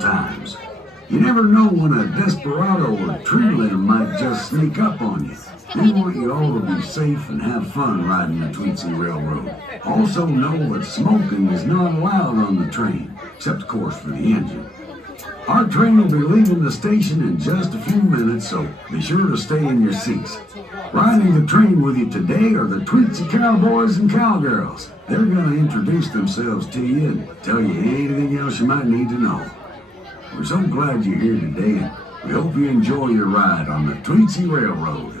Times. You never know when a desperado or tree limb might just sneak up on you. We want you all to be safe and have fun riding the Tweetsie Railroad. Also know that smoking is not allowed on the train, except of course for the engine. Our train will be leaving the station in just a few minutes, so be sure to stay in your seats. Riding the train with you today are the Tweetsie cowboys and cowgirls. They're going to introduce themselves to you and tell you anything else you might need to know. We're so glad you're here today, and we hope you enjoy your ride on the Tweetsie Railroad.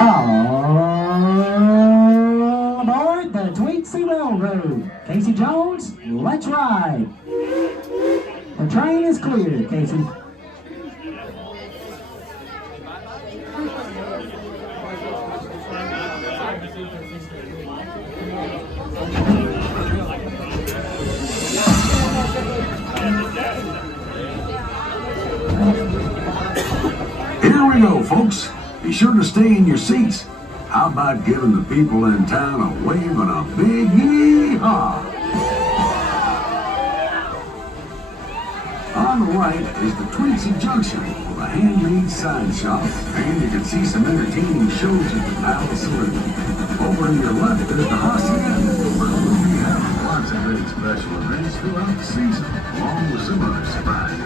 All aboard the Tweetsie Railroad. Casey Jones, let's ride. The train is clear, Casey. Here we go, folks. Be sure to stay in your seats. How about giving the people in town a wave and a big yee-haw? On the right is the Tweetsie Junction with a handmade sign shop, and you can see some entertaining shows at the Palace Saloon. Over to your left is the Hacienda, where we'll be having lots of great special events throughout the season, along with some other surprises.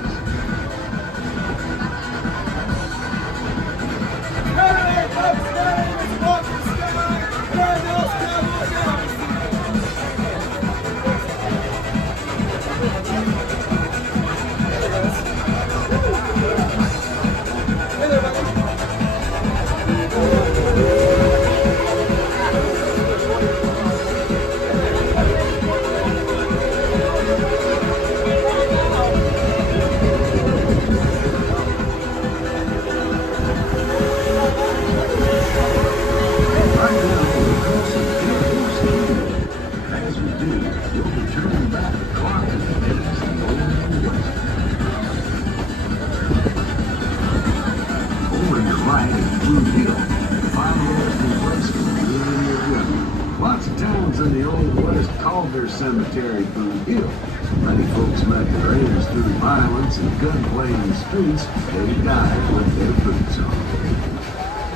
Lots of towns in the Old West called their cemetery Blue Hill. Many folks like they raised through violence and gunplay in the streets, they died with their boots on.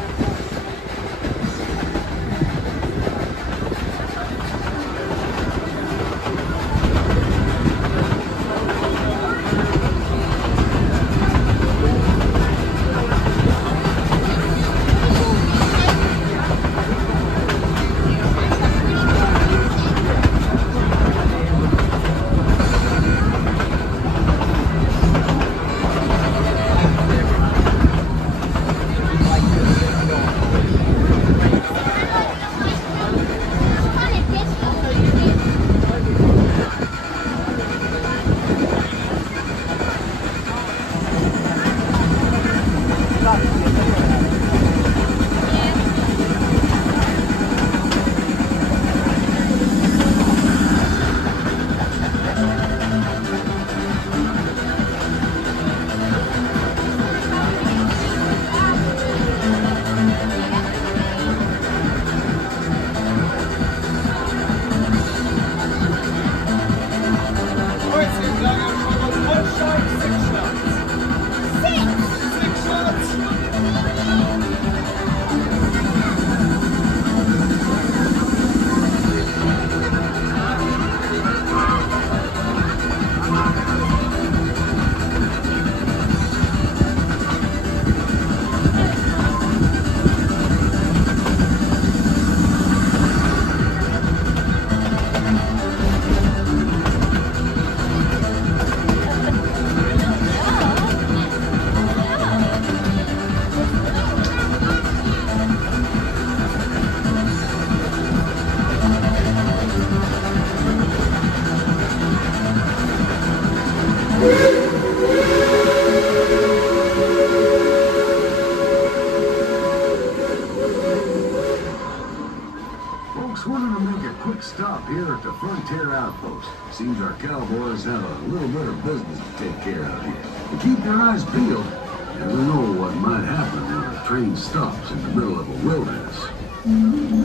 Folks, we're going to make a quick stop here at the Frontier Outpost. Seems our cowboys have a little bit of business to take care of here. But keep your eyes peeled. You never know what might happen when a train stops in the middle of a wilderness.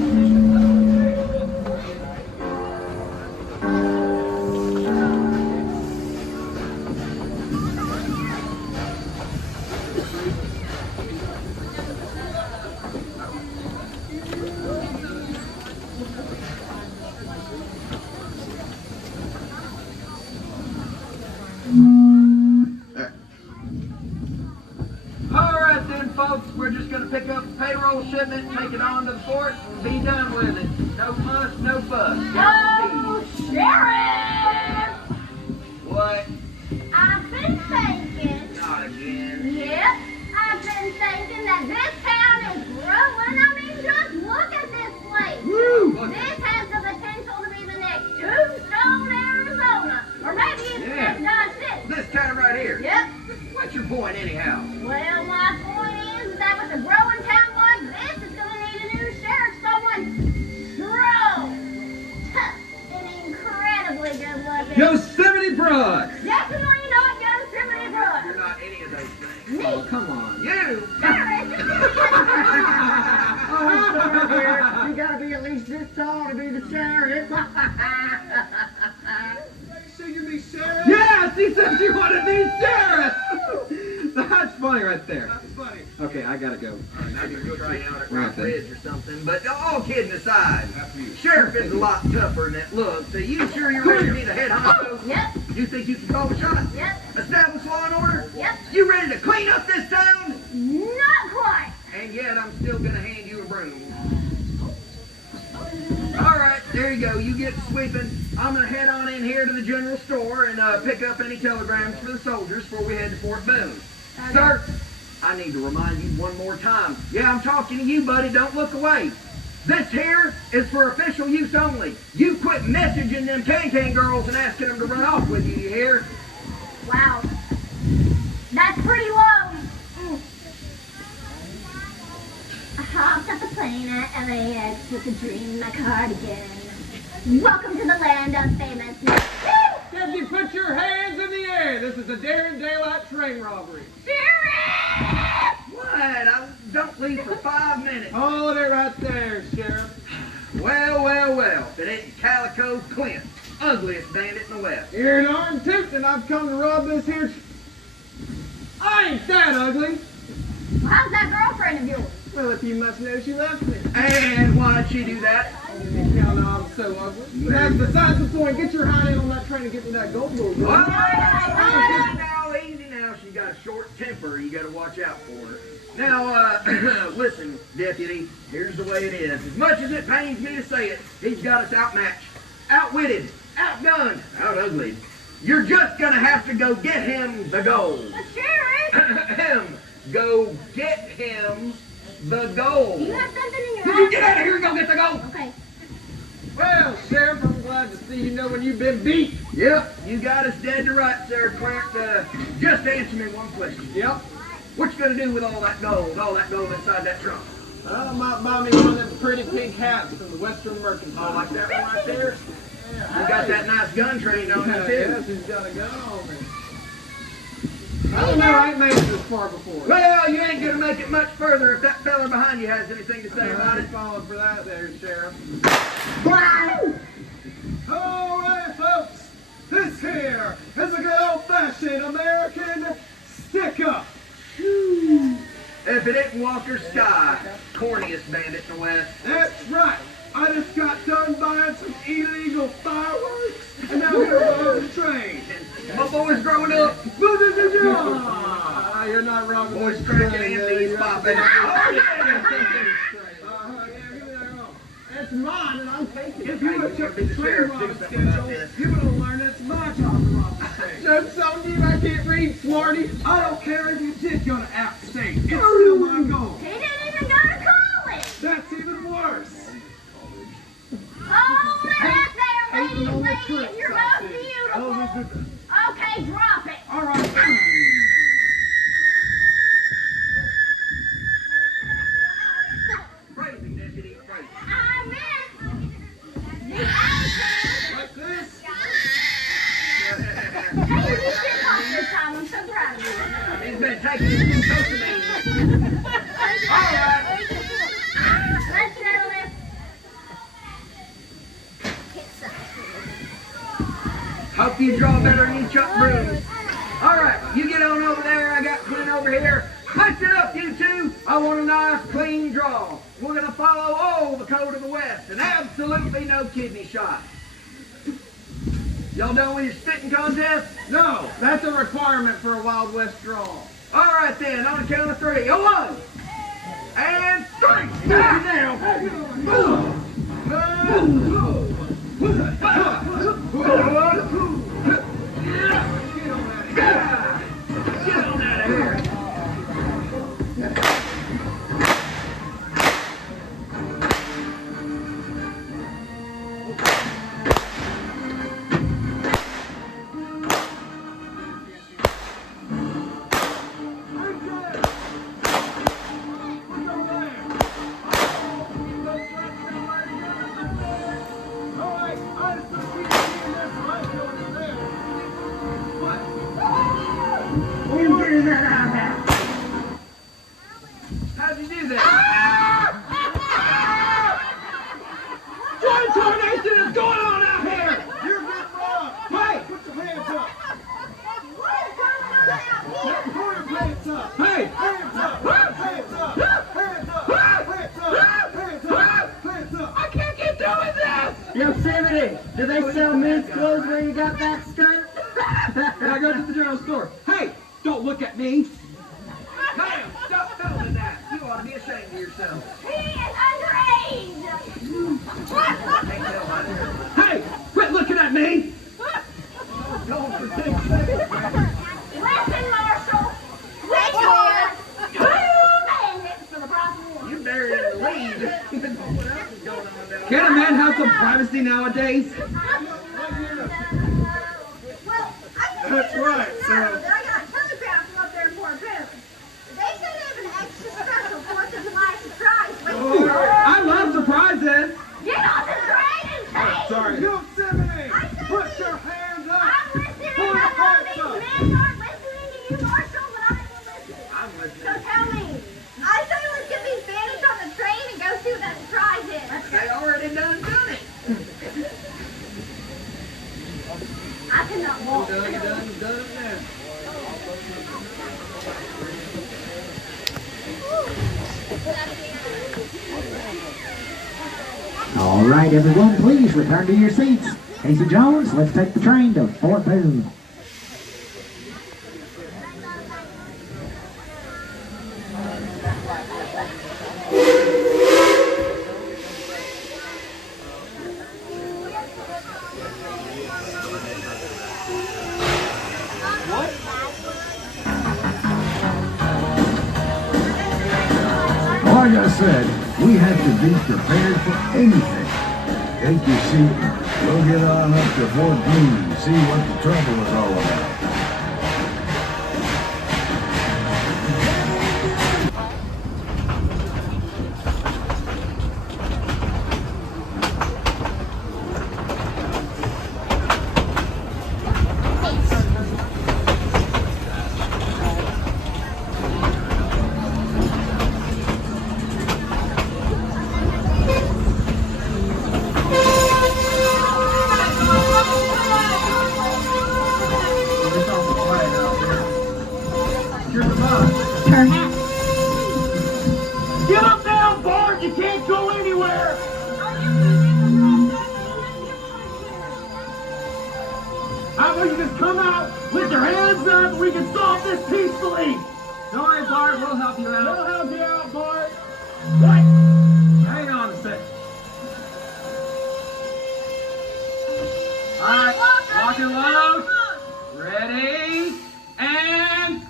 Alright then, folks, we're just gonna pick up the payroll shipment, take it on to the fort, and be done with it. No muss, no fuss. Oh, Sheriff! What? I've been thinking. Not again. Yep, I've been thinking that this town is growing. I mean, just look at this place. Woo! This has the potential to be the next Tombstone, Arizona. Or maybe it's the Yeah. next Dodge City. This town right here. Yep. What's your point anyhow? Well, my point is that with a growing town like this, it's going to need a new sheriff, someone strong, tough, and incredibly good looking. Yosemite Broad! Definitely not Yosemite You're Brook. not any of those things. Me. Oh, come on. You! Sheriff, Oh, sir, you gotta be at least this tall to be the sheriff. So you be sheriff? Yes, he said you want to be sheriff! That's funny right there. That's funny. Okay, I gotta go. Now you go try out at Right then. Ridge or something, but all kidding aside, After you. sheriff is a lot tougher than it looks. Are you sure you're ready to be the head honcho? Yep, You think you can call the shots? yep, Establish law and order? yep. You ready to clean up this town? Not quite. And yet I'm still gonna hand you a broom. Alright, there you go. You get sweeping. I'm gonna head on in here to the general store and pick up any telegrams for the soldiers before we head to Fort Boone. Okay. Sir, I need to remind you one more time. Yeah, I'm talking to you, buddy. Don't look away. This here is for official use only. You quit messaging them can-can girls and asking them to run off with you, you hear? Wow. That's pretty low. I hopped off the plane at LAX with a dream in my cardigan. Welcome to the land of famous. Deputy, put your hands in the air. This is a daring daylight train robbery. Sheriff! What? I don't leave for 5 minutes. Hold it right there, Sheriff. Well, well, well. If it ain't Calico Clint, ugliest bandit in the West. You're darn tootin', I've come to rob this here. I ain't that ugly. Well, how's that girlfriend of yours? Well, if you must know, she left me. And why'd she do that? You don't know I'm so ugly. That's besides the point. Get your hind in on that train and get me that gold board. Easy now, easy now. She got a short temper. You got to watch out for her. Now, listen, deputy. Here's the way it is. As much as it pains me to say it, he's got us outmatched, outwitted, outgunned, out-uglied. You're just gonna have to go get him the gold. The sheriff! Go get him the gold. Do you have something in your Would you get out of here and go get the gold? Okay. Well, Sheriff, I'm glad to see you know when you've been beat. Yep, you got us dead to rights there, Clark. Just answer me one question. Yep. What you gonna do with all that gold inside that trunk? Well, I might buy me one of them pretty pink hats from the Western Mercantile. Oh, like that one right there? Yeah. You got that nice gun trained on you, too. Yeah, she's got a gun on me. I don't know, I ain't made it this far before. Well, you ain't gonna make it much further if that fella behind you has anything to say about I it. ain't falling for that there, Sheriff. All right, folks, this here is a good old-fashioned American stick-up. If it ain't Walker Sky, corniest bandit in the West. That's right. I just got done buying some illegal fireworks, and now I'm gonna rob the train. My boy's growing up. Boo-doo-doo-doo! You're not wrong. Boy's cracking and these popping. It's mine, and I'm taking it. If you would check the train robbing schedule, you would have learned it's my job to rob the train. Don't tell me I can't read, Smarty. I don't care if you did go to out state. It's still my goal. He didn't even go to college! That's even worse. Hold it up there, Hating on the ladies, tricks, you're I both see. beautiful. Okay, drop it. All right. Crazy, deputy, crazy. I meant the attitude. Like this. Hey, you did off this time. I'm so proud of you. He's been taking his cocaine. All right. Let's settle this. Hope you draw better than you chuck brooms. All right, you get on over there. I got Clint over here. Punch it up, you two. I want a nice, clean draw. We're going to follow all the code of the West and absolutely no kidney shot. Y'all done with your spitting contest? No, that's a requirement for a Wild West draw. All right, then. On the count of three. A 1 and 3. Knock it down. Get on out of here. How'd you do that? What tarnation is going on out here? You're getting robbed. Hey, put your hands up. Put your hands up. Hey! Hands up. Hands up. Hands up. Hands up. Hands up. Hands up. I can't keep doing this! Yosemite, do they sell men's clothes where you got that skirt? I go to the general store. Hey, don't look at me. Ma'am, stop filming that. You ought to be ashamed of yourself. He is underage. Hey, quit looking at me. Listen, Marshall. Which one? Two bandits for the price of one. You buried in the lead. What else is going on down there? Can a man have some privacy nowadays? Well, That's right, I so. got telegraph from up there for a boom. They said they have an extra special 4th of July surprise. I love surprises. Get on the train and take. Sorry. Yosemite, put your hands up. I'm listening. Pull your I know hands these up. men aren't listening to you, Marshall, but I'm listening. I'm So listening. tell me. I say let's get these bandits on the train and go see what that surprise is. They already done it. All right, everyone, please return to your seats. Casey Jones, let's take the train to Fort Boone. Like I said, we have to be prepared for anything. Take your seat and we'll get on up to Fort Boone and see what the trouble is all about. Get up down, Bart! You can't go anywhere! How about you just come out with your hands up and we can solve this peacefully? Don't worry, Bart, we'll help you out. We'll help you out, Bart. What? Hang on a sec. Alright, lock and load. Ready, and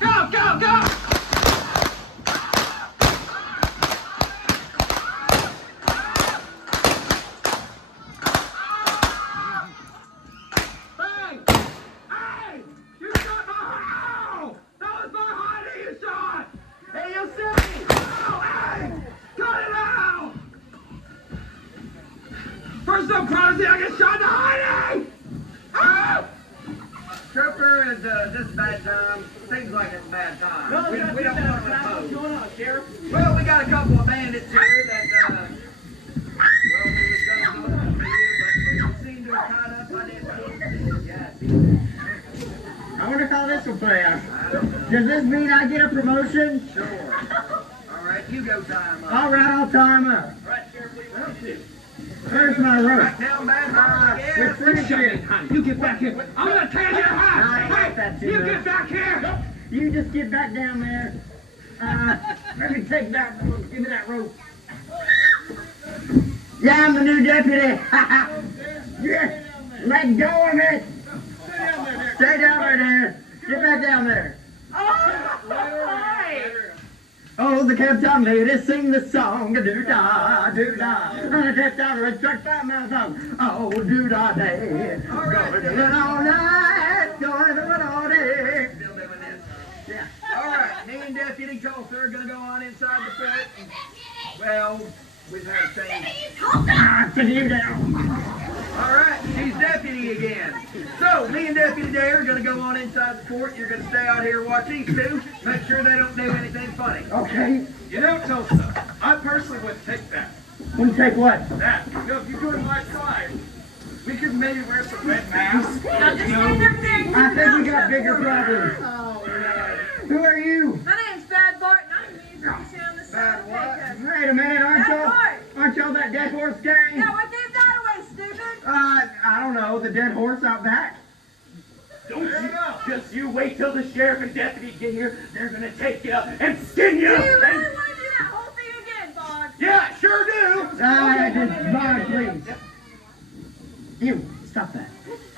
go, go, go! First I'm proud I get shot in hiding! Ah! Trooper, is this a bad time? Seems like it's a bad time. No, we don't want to what's oppose. going on, Sheriff? Well, we got a couple of bandits here that, well, we was gonna go after you, but we seem to have tied up by this. Yeah, see? I wonder how this will play out. I don't know. Does this mean I get a promotion? Sure. All right, you go time up. All right, I'll tie him up. Right, Sheriff, we want to. Where's my rope? Right down, bad boy, I guess. With friendship. You get back here. I'm gonna tear your I hat. hate that Hey, too you much. get back here. You just get back down there. Let me take that. Give me that rope. Yeah, I'm the new deputy. Yeah, let go of it. Stay down there, Dad. Get back down there. Oh, the Captain lady sing the song, do-da, do-da. The Captain struck by my song, oh, do-da day. All right, Going to do it all night, going to do it all day. Still doing this. Yeah. All right, me and Deputy Tulsa are going to go on inside the fort. Well, we've had a change. Ah, put you down. All right, she's deputy again. So, me and Deputy Dare are going to go on inside the fort. You're going to stay out here and watch these two. Make sure they don't do anything funny. Okay. You know, Tulsa, I personally would take that. Want to take what? That. You know, if you go to my side, we could maybe wear some red masks. I think we got bigger problems. Who are you? My name's Bad Bart, and I'm the music on the side. Wait a minute, aren't y'all that dead horse gang? Yeah, what gave that away, stupid? I don't know, the dead horse out back. Don't you? Just you wait till the sheriff and deputy get here. They're gonna take you and skin you. Do you really want to do that whole thing again, Bog? Yeah, sure do. Just Bog, please. You, stop that.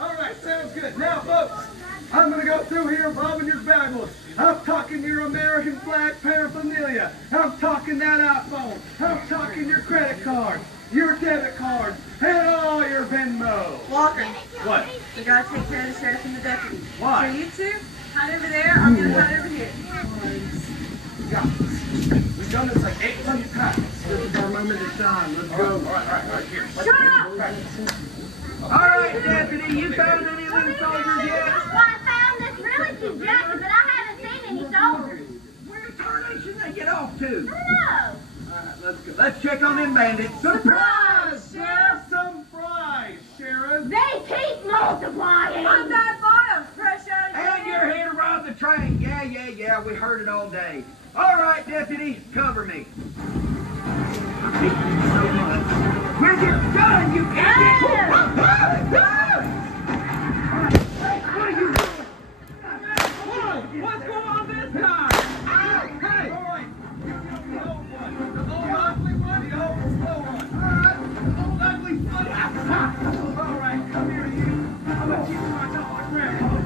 All right, sounds good. Now, folks, I'm gonna go through here robbing your bagels. I'm talking your American flag paraphernalia. I'm talking that iPhone. I'm talking your credit card, your debit card, and all your Venmo. Walker, What? we gotta take care of the sheriff and the deputy. Why? So you two, hide over there, I'm gonna hide over here. Yeah. We've done this like 800 times. This is our moment of shine. Let's go. All right, here. Shut up! All right, Deputy, you found any of them soldiers yet? Well, I found this really cute jacket, but I haven't seen any soldiers. Where tarnation they get off to? No. All right, let's go. Let's check on them bandits. Surprise, Sheriff! Surprise, Sheriff! They keep multiplying. I'm Bad Bart, I'm fresh out of And you're here to rob the train. Yeah. Yeah, we heard it all day. All right, deputy, cover me. I hate you so much. With your gun, you can't. What are you doing? What's going on this time? Hey! All right. The old one. The old ugly one? The old slow one. All right. The old ugly son. All right. Come here, you. I'm going to keep my top of the ground.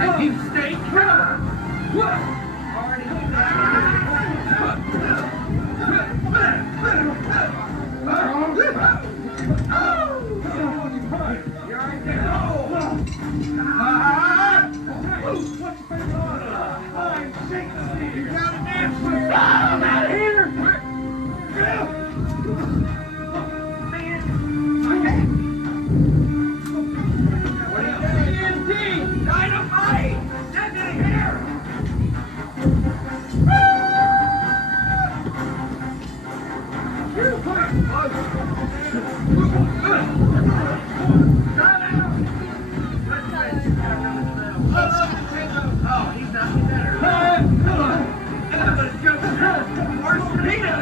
And you stay calm. Already knew that. You're right there. What's your favorite order? I'm Shakespeare. You got an answer? I'm out of here. What are you doing? TNT! Dynamite! Deputy here! Oh, he's not better. Where's Rita?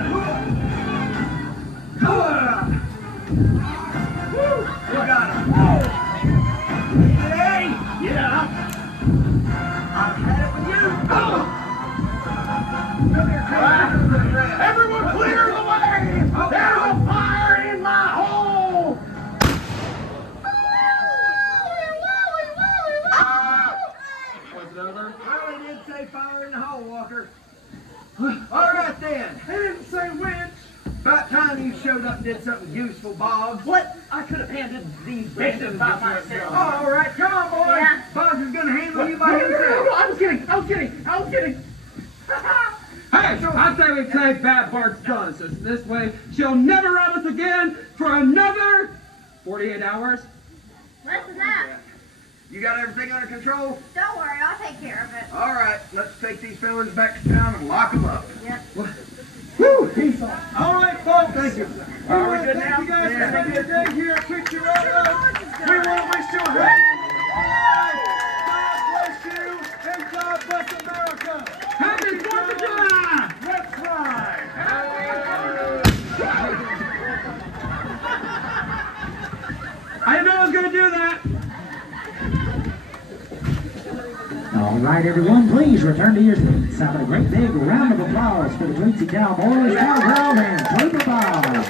We got him. Hey! Yeah! I'll had it with you. Come here, everyone clear the way! There's a fire in my hole! Was it over? Well, they did say fire in the hole, Walker. All right, then. They didn't say which. About time you showed up and did something useful, Boggs. What? I could have handled these bitches by myself. All right, come on, boy. Yeah. Boggs is going to handle you by himself. I was kidding. Hey, I say we take Bad Bart's gun, so this way she'll never rob us again for another 48 hours. Less than that. You got everything under control? Don't worry, I'll take care of it. All right, let's take these fellas back to town and lock them up. Yep. Woo, peace on. All right, folks. Thank you. All right, good thank now? you guys Yeah. for spending the day here at Tweetsie Railroad. We want to wish you a happy God bless you and God bless America. Happy 4th of July. Let's ride. I didn't know I was going to do that. All right, everyone, please return to your seats. Have a great big round of applause for the Tweetsie Cowboys, Cowgirls, and Paper Boys.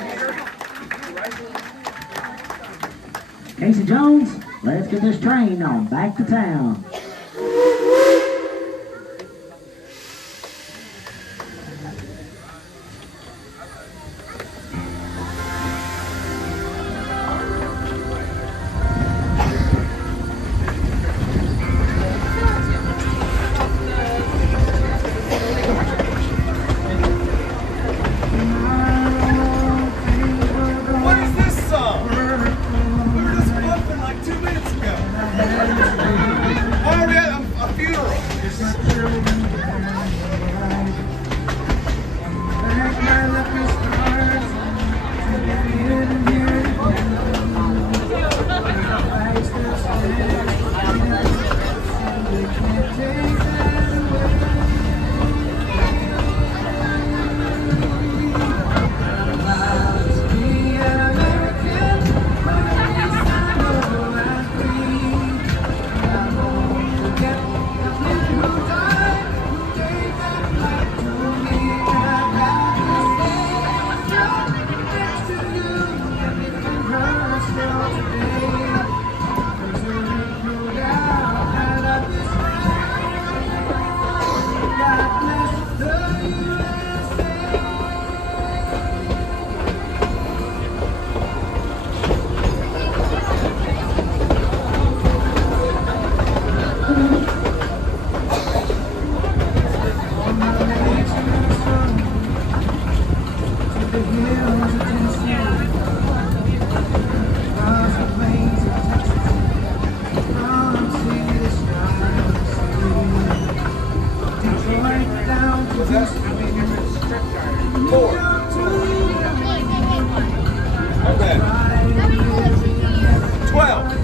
Casey Jones, let's get this train on back to town. What is this song? We were just bumping like 2 minutes ago. Why are we at a funeral? Okay. 12.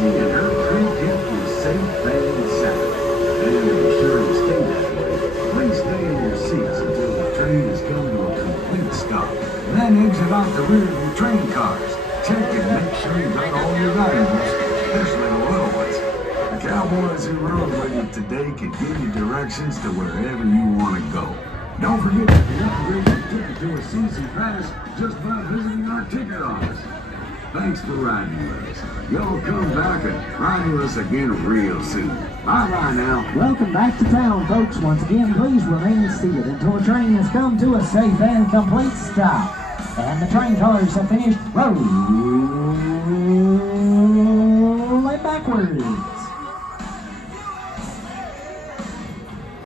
Tweetsie and her crew kept you safe and sound. And to be sure to stay that way, please stay in your seats until the train has come to a complete stop. Then exit out the rear of the train cars. Check and make sure you got all your valuables, especially the little ones. The cowboys who rode with you today can give you directions to wherever you want to go. Don't forget to upgrade your ticket to a season pass just by visiting our ticket office. Thanks for riding with us. Y'all come back and ride with us again real soon. Bye-bye now. Welcome back to town, folks. Once again, please remain seated until the train has come to a safe and complete stop. And the train cars have finished rolling backward.